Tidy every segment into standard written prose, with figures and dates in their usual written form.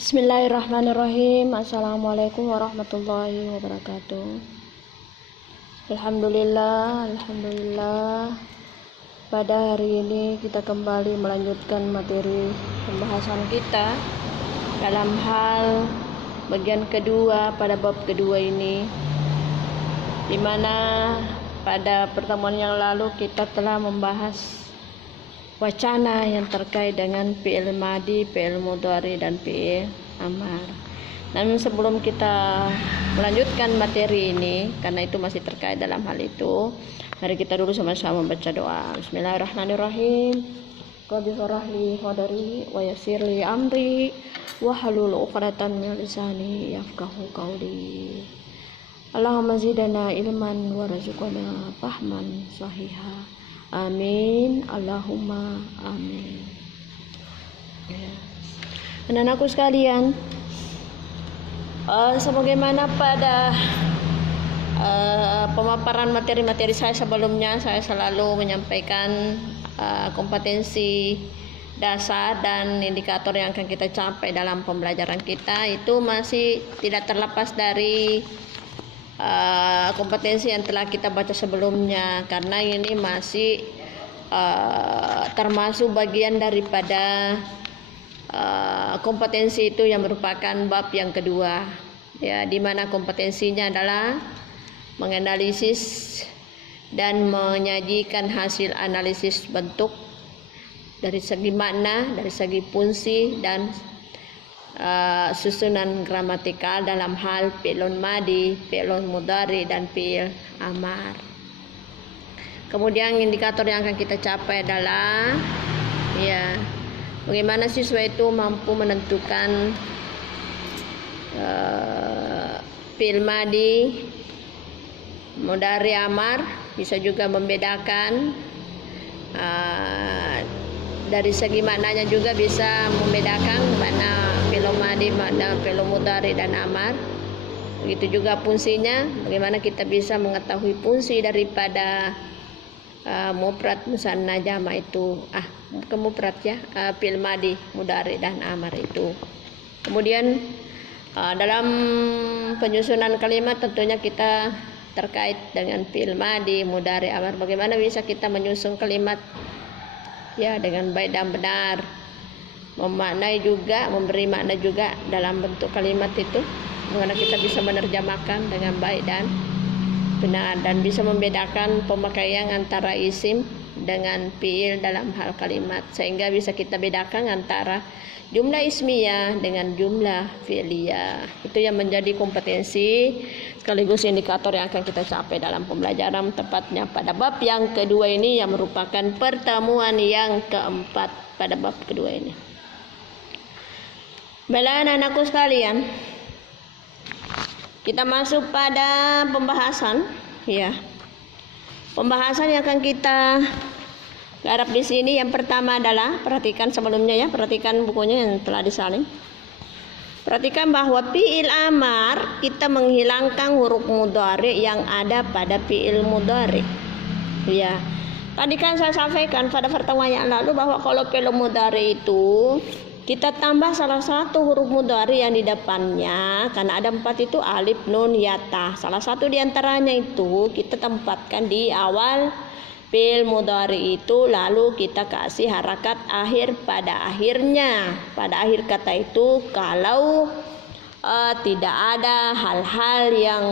Bismillahirrahmanirrahim. Assalamualaikum warahmatullahi wabarakatuh. Alhamdulillah. Pada hari ini kita kembali melanjutkan materi pembahasan kita dalam hal bagian kedua pada bab kedua ini, di mana pada pertemuan yang lalu kita telah membahas wacana yang terkait dengan fi'il madi, fi'il mudhari, dan fi'il amar. Namun sebelum kita melanjutkan materi ini, karena itu masih terkait dalam hal itu, mari kita dulu sama-sama membaca doa. Bismillahirrahmanirrahim. Rabbi shrah li sadri wa yassir li amri wahlul 'uqdatam min lisani yafqahu qawli. Allahumma zidna ilman warzuqna fahman sahihah. Amin, Allahumma amin. Anak-anakku sekalian, sebagaimana pada pemaparan materi-materi saya sebelumnya, saya selalu menyampaikan kompetensi dasar dan indikator yang akan kita capai dalam pembelajaran kita itu masih tidak terlepas dari kompetensi yang telah kita baca sebelumnya, karena ini masih termasuk bagian daripada kompetensi itu yang merupakan bab yang kedua, ya, di mana kompetensinya adalah menganalisis dan menyajikan hasil analisis bentuk dari segi makna, dari segi fungsi dan susunan gramatikal dalam hal fi'il madi, fi'il mudhari, dan fi'il amar. Kemudian indikator yang akan kita capai adalah bagaimana siswa itu mampu menentukan fi'il madi, mudhari, amar, bisa juga membedakan dari segi maknanya juga bisa membedakan mana fi'il madi, mana fi'il mudhari dan amar. Begitu juga fungsinya, bagaimana kita bisa mengetahui fungsi daripada mufrad, musanna, jama itu bukan mufrad ya, fi'il madi, mudhari dan amar itu. Kemudian dalam penyusunan kalimat tentunya kita terkait dengan fi'il madi, mudhari, amar, bagaimana bisa kita menyusun kalimat dengan baik dan benar, memaknai juga, memberi makna juga dalam bentuk kalimat itu, bagaimana kita bisa menerjemahkan dengan baik dan benar, dan bisa membedakan pemakaian antara isim dengan fi'il dalam hal kalimat, sehingga bisa kita bedakan antara jumlah ismiyah dengan jumlah fi'liyah. Itu yang menjadi kompetensi sekaligus indikator yang akan kita capai dalam pembelajaran, tepatnya pada bab yang kedua ini, yang merupakan pertemuan yang keempat pada bab kedua ini. Baiklah anak-anakku sekalian, kita masuk pada pembahasan pembahasan yang akan kita garap di sini. Yang pertama adalah, perhatikan sebelumnya perhatikan bukunya yang telah disalin. Perhatikan bahwa fi'il amar kita menghilangkan huruf mudhari yang ada pada fi'il mudhari. Tadi kan saya sampaikan pada pertemuan yang lalu bahwa kalau fi'il mudhari itu kita tambah salah satu huruf mudhari yang di depannya, karena ada 4 itu, alif, nun, ya, ta. Salah satu diantaranya itu kita tempatkan di awal fi'il mudhari itu, lalu kita kasih harakat akhir pada akhirnya, pada akhir kata itu, kalau tidak ada hal-hal yang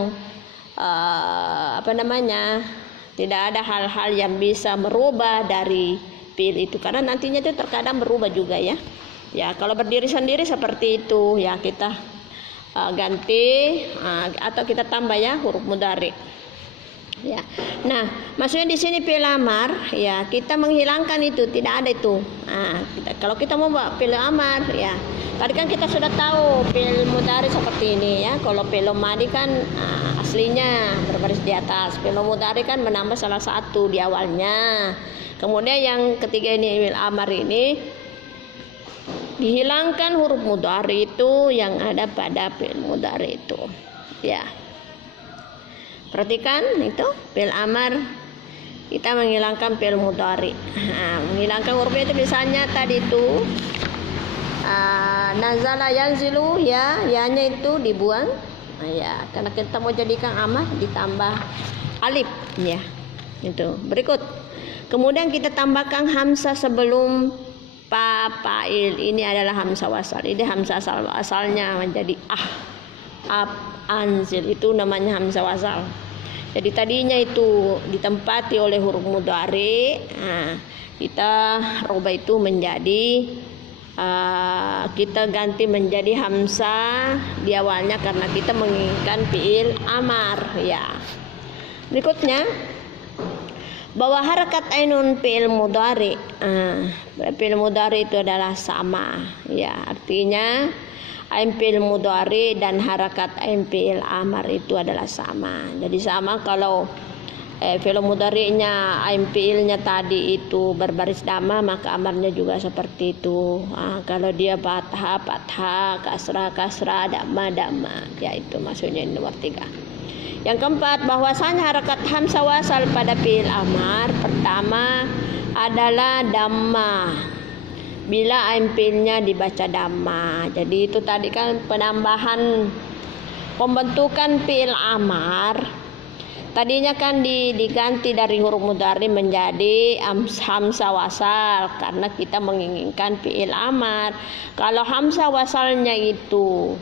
tidak ada hal-hal yang bisa merubah dari fi'il itu, karena nantinya itu terkadang berubah juga ya. Kalau berdiri sendiri seperti itu kita ganti atau kita tambah huruf mudhari. Nah, maksudnya di sini fi'il amar kita menghilangkan itu, tidak ada itu. Kalau kita mau buat fi'il amar tadi kan kita sudah tahu fi'il mudhari seperti ini Kalau fi'il madi kan aslinya berbaris di atas, fi'il mudhari kan menambah salah satu di awalnya. Kemudian yang ketiga ini fi'il amar ini dihilangkan huruf mudhari itu yang ada pada fi'il mudhari itu. Perhatikan itu fi'il amar kita menghilangkan fi'il mudhari. Menghilangkan hurufnya itu misalnya tadi itu nazala yanzilu, ya, ya-nya itu dibuang. Ya, karena kita mau jadikan amar ditambah alif, ya. Itu. Berikut. Kemudian kita tambahkan hamzah sebelum fa'il. Ini adalah hamzah wasal. Ini hamzah asalnya menjadi anzil, itu namanya hamzah wasal. Jadi tadinya itu ditempati oleh huruf mudhari. Nah, kita rubah itu menjadi kita ganti menjadi hamzah di awalnya karena kita menginginkan fiil amar, ya. Berikutnya bahwa harakat ainun fiil mudhari. Fiil mudhari itu adalah sama, ya. Artinya ain fiil mudhari dan harakat ain fiil amar itu adalah sama. Jadi sama kalau fiil mudhari'nya ain fiilnya tadi itu berbaris dhamma, maka amarnya juga seperti itu. Kalau dia fathah, kasrah, dhamma, ya itu maksudnya nomor 3. Yang keempat, bahwasanya harakat hamzah wasal pada fiil amar pertama adalah dhamma bila ain fiilnya dibaca dhamma. Jadi itu tadi kan penambahan pembentukan fiil amar. Tadinya kan diganti dari huruf mudhari menjadi hamzah wasal karena kita menginginkan fiil amar. Kalau hamzah wasalnya itu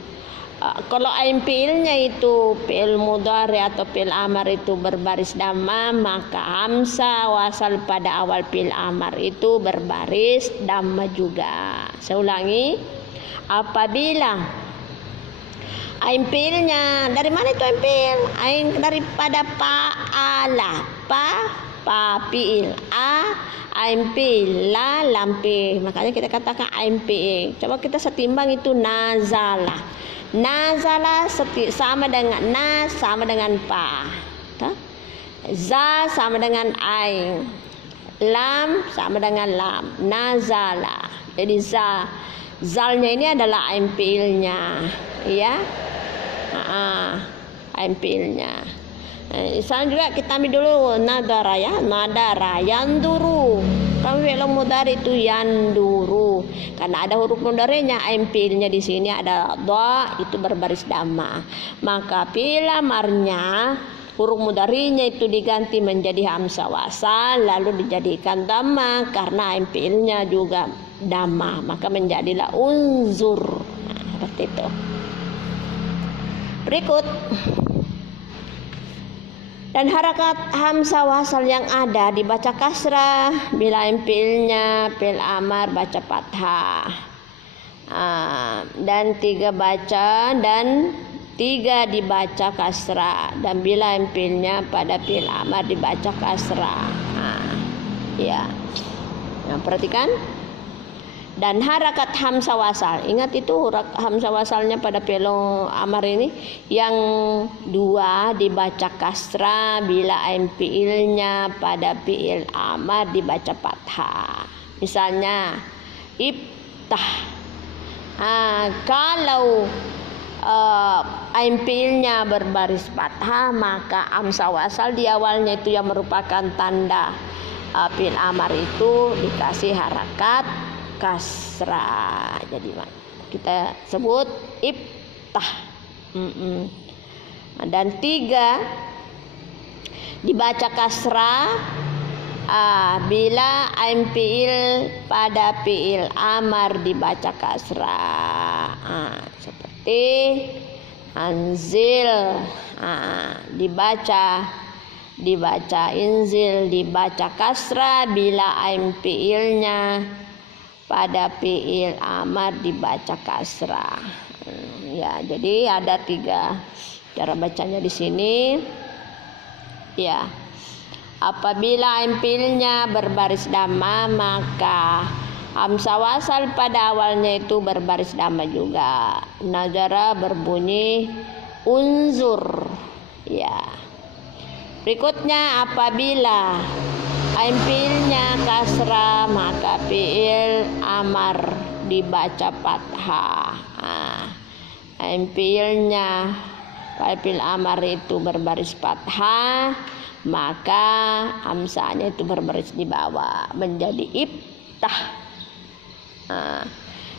kalau ain fiilnya itu fiil mudhari atau fiil amar itu berbaris dhamma, maka hamzah wasal pada awal fiil amar itu berbaris dhamma juga. Saya ulangi, apabila ain fiilnya, dari mana itu ain fiil? Ain daripada fa'ala, pa fiil, ain fiil, lam fiil. Makanya kita katakan ain fiil. Coba kita setimbang itu nazala. Nazala sama dengan sama dengan pa. Za sama dengan ain. Lam sama dengan lam. Nazala. Jadi zalnya ini adalah ain fiilnya, ya. Ain fiilnya. Misalnya juga kita ambil dulu nadara, ya. Nadara yanduru. Kalau fi'il mudhari itu yanduru. Karena ada huruf mudhari'nya, ain fiilnya di sini ada dha, itu berbaris dhamma. Maka fi'il amarnya huruf mudhari'nya itu diganti menjadi hamzah wasal lalu dijadikan dhamma karena ain fiilnya juga dhamma, maka menjadilah unzur. Seperti itu. Berikut, dan harakat hamzah wasal yang ada dibaca kasrah bila ain fiilnya fiil amar baca fathah, dan 3 dibaca kasrah, dan bila ain fiilnya pada fiil amar dibaca kasrah. Ya. Nah, perhatikan. Dan harakat hamzah wasal, ingat itu hamzah wasalnya pada fi'il amar ini yang 2 dibaca kasrah bila ain fiilnya pada fi'il amar dibaca fathah. Misalnya iftah, kalau ain fiilnya berbaris fathah, maka hamzah wasal di awalnya itu yang merupakan tanda fi'il amar itu dikasih harakat kasrah. Jadi kita sebut iftah. Dan 3 dibaca kasrah bila ain fiil pada fiil amar dibaca kasrah. Seperti anzil, dibaca inzil, dibaca kasrah bila ain fiilnya pada fiil amar dibaca kasrah. Ya, jadi ada 3 cara bacanya di sini. Ya. Apabila ain fiilnya berbaris dhamma, maka hamzah wasal pada awalnya itu berbaris dhamma juga. Nazara berbunyi unzur. Ya. Berikutnya, apabila ain fiilnya kasrah, maka fiil amar dibaca fathah. Ain fiilnya pada fiil amar itu berbaris fathah, maka hamzahnya itu berbaris di bawah menjadi iftah.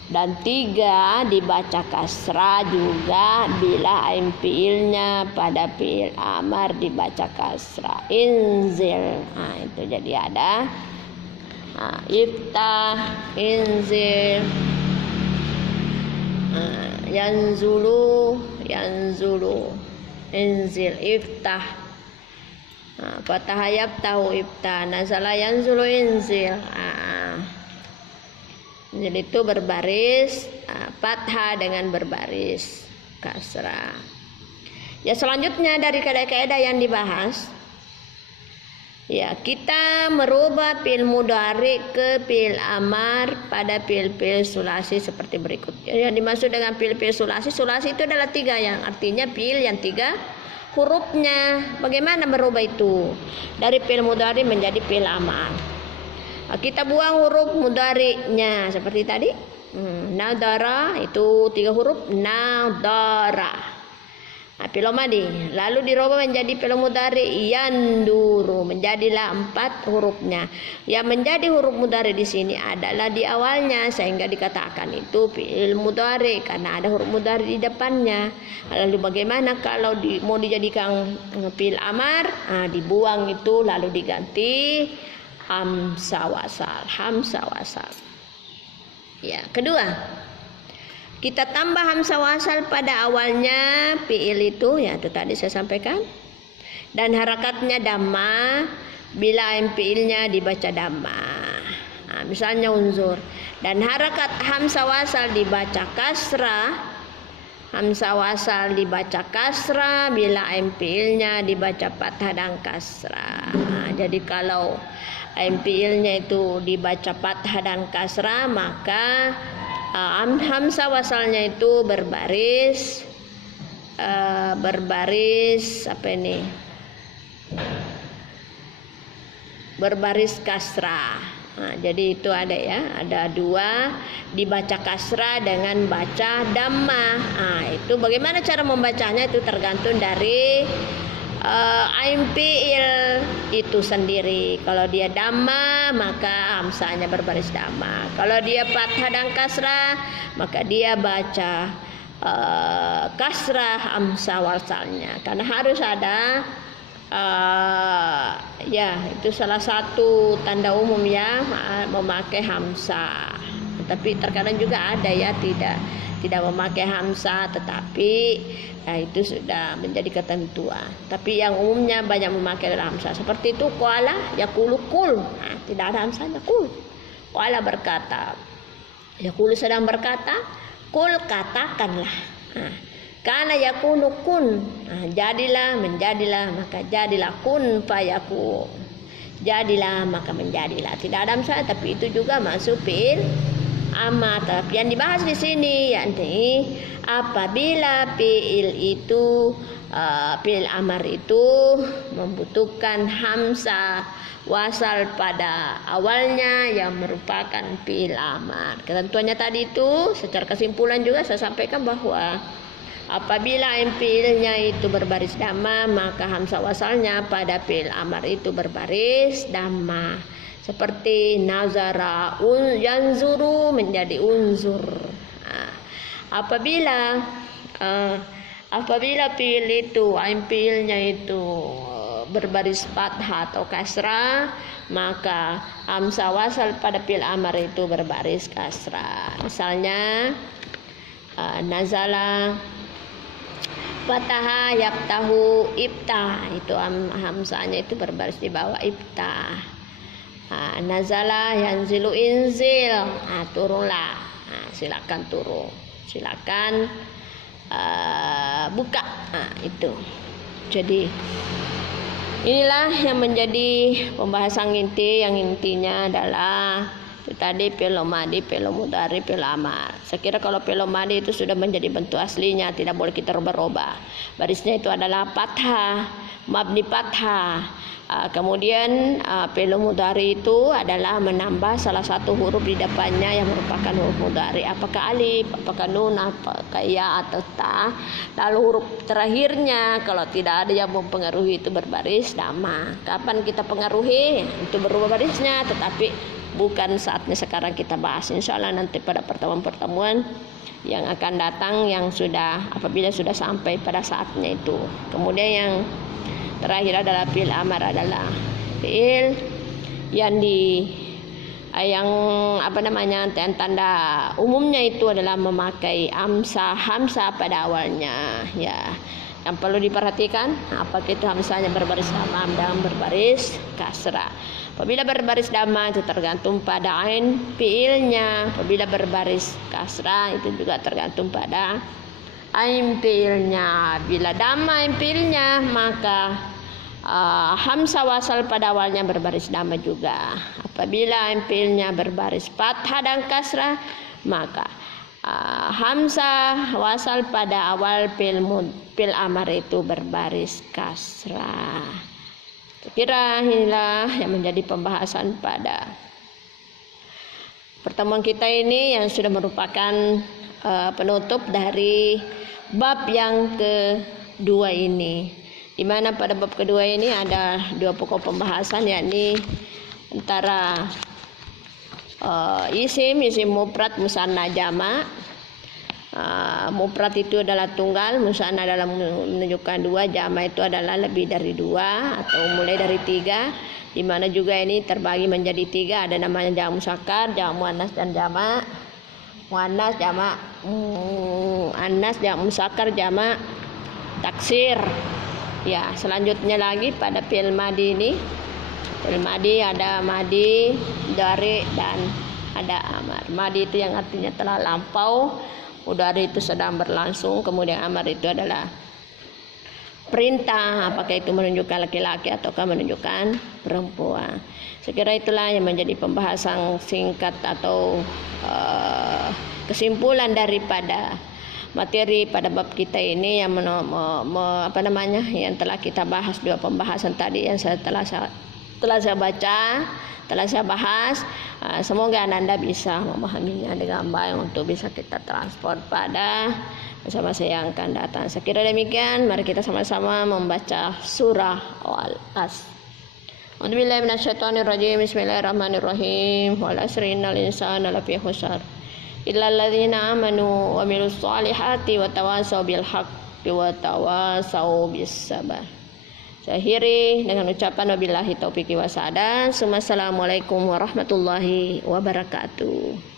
Dan 3 dibaca kasrah juga bila ain fiilnya pada fiil amar dibaca kasrah. Inzil. Nah, itu jadi ada iftah, inzil, yanzulu, inzil, iftah. Fathah yaftahu iftah, nazala yanzulu inzil. Jadi itu berbaris fathah dengan berbaris kasrah. Ya, selanjutnya dari kaidah-kaidah yang dibahas, ya, kita merubah fi'il mudhari ke fi'il amar pada fi'il sulasi seperti berikut. Yang dimaksud dengan fi'il sulasi, sulasi itu adalah 3 yang artinya fi'il yang 3 hurufnya. Bagaimana merubah itu? Dari fi'il mudhari menjadi fi'il amar. Kita buang huruf mudhari'nya seperti tadi. Nadara itu 3 huruf, nadara. Fi'il madi lalu dirubah menjadi fi'il mudhari yanduru, menjadilah 4 hurufnya. Yang menjadi huruf mudhari di sini adalah di awalnya, sehingga dikatakan itu fi'il mudhari karena ada huruf mudhari di depannya. Lalu bagaimana kalau mau dijadikan fi'il amar? Dibuang itu lalu diganti hamzah wasal. Ya, kedua, kita tambah hamzah wasal pada awalnya fi'il itu, ya itu tadi saya sampaikan. Dan harakatnya dhamma bila ain fi'ilnya dibaca dhamma. Misalnya unzur. Dan harakat hamzah wasal dibaca kasrah. Hamzah wasal dibaca kasrah bila ain fi'ilnya dibaca fathah dan kasrah. Jadi kalau ain fi'ilnya itu dibaca fathah dan kasrah, maka hamzah wasalnya itu berbaris berbaris kasrah. Jadi itu ada ya, ada 2 dibaca kasrah dengan baca dhamma. Itu bagaimana cara membacanya itu tergantung dari ain fi'il itu sendiri. Kalau dia dhamma maka hamzahnya berbaris dhamma. Kalau dia fathah dan kasrah maka dia baca kasrah hamzah wasalnya. Karena harus ada ya itu salah satu tanda umum ya memakai hamzah. Tapi terkadang juga ada ya tidak memakai hamzah, tetapi itu sudah menjadi ketentuan. Tapi yang umumnya banyak memakai hamzah. Seperti itu qala yaqulu kul. Tidak ada hamzahnya kul. Qala berkata, yaqulu sedang berkata, kul katakanlah. Kana yakunu kun. Jadilah, menjadilah, maka jadilah. Kun fayakun. Jadilah maka menjadilah. Tidak ada hamzah, tapi itu juga masuk fi'il amar. Tapi yang dibahas di sini yakni apabila fi'il itu fi'il amar itu membutuhkan hamzah wasal pada awalnya yang merupakan fi'il amar. Ketentuannya tadi itu secara kesimpulan juga saya sampaikan bahwa apabila ain fi'ilnya itu berbaris dhamma, maka hamzah wasalnya pada fi'il amar itu berbaris dhamma. Seperti nazara yanzuru menjadi unzur. Apabila fi'il itu ain fi'ilnya itu berbaris fathah atau kasrah, maka hamzah wasal pada fi'il amar itu berbaris kasrah. Misalnya nazala fataha yaftahu iftah, itu hamzahnya itu berbaris di bawah iftah. Nazala yanzilu inzil, turunlah. Silakan turun, silakan buka. Itu. Jadi inilah yang menjadi pembahasan inti, yang intinya adalah itu tadi fi'il madi, fi'il mudhari, fi'il amar. Saya kira kalau fi'il madi itu sudah menjadi bentuk aslinya, tidak boleh kita rubah-rubah. Barisnya itu adalah fathah, mabni fathah. Kemudian fi'il mudhari itu adalah menambah salah satu huruf di depannya yang merupakan huruf mudhari. Apakah alif, apakah nun, apakah ya atau ta. Lalu huruf terakhirnya kalau tidak ada yang mempengaruhi itu berbaris dhamma. Kapan kita pengaruhi itu berubah barisnya, tetapi bukan saatnya sekarang kita bahas. Insya Allah nanti pada pertemuan-pertemuan yang akan datang, yang sudah apabila sudah sampai pada saatnya itu. Kemudian yang terakhir adalah fi'il amar, adalah fi'il yang tanda umumnya itu adalah memakai hamzah pada awalnya, ya. Yang perlu diperhatikan, apakah itu hamzahnya berbaris dhamma dan berbaris kasrah. Apabila berbaris dhamma itu tergantung pada ain fiilnya. Apabila berbaris kasrah itu juga tergantung pada ain fiilnya. Bila dhamma ain fiilnya, maka hamzah wasal pada awalnya berbaris dhamma juga. Apabila ain fiilnya berbaris fathah dan kasrah, maka hamzah wasal pada awal fi'il amar itu berbaris kasrah. Kira inilah yang menjadi pembahasan pada pertemuan kita ini, yang sudah merupakan penutup dari bab yang kedua ini, di mana pada bab kedua ini ada dua pokok pembahasan, yakni antara isim mufrad, musanna, jamak. Mufrad itu adalah tunggal, musanna adalah menunjukkan dua, jamak itu adalah lebih dari dua atau mulai dari tiga, di mana juga ini terbagi menjadi tiga. Ada namanya jamak musakkar, jamak muannas, dan jamak muannas, jamak annas, jamak musakkar, jamak taksir. Ya, selanjutnya lagi pada fi'il madi ini, fi'il madi ada madi, mudhari, dan ada amar. Madi itu yang artinya telah lampau, mudhari itu sedang berlangsung, kemudian amar itu adalah perintah, apakah itu menunjukkan laki-laki ataukah menunjukkan perempuan. Sekira itulah yang menjadi pembahasan singkat atau kesimpulan daripada materi pada bab kita ini, yang yang telah kita bahas dua pembahasan tadi yang telah saya baca, telah saya bahas. Semoga Anda bisa memahaminya dengan baik untuk bisa kita transport pada masa-masa yang akan datang. Sekira demikian, mari kita sama-sama membaca surah Al-Asr. A'udzubillahi minasyaitonirrajim. Bismillahirrahmanirrahim. Wal 'asri innal insana lafi khusr illal ladzina amanu wa 'amilus shalihati wa tawassaw bil haqqi wa tawassaw bis sabr. Saya akhiri dengan ucapan wabillahi taufiq wa hidayah. Assalamualaikum warahmatullahi wabarakatuh.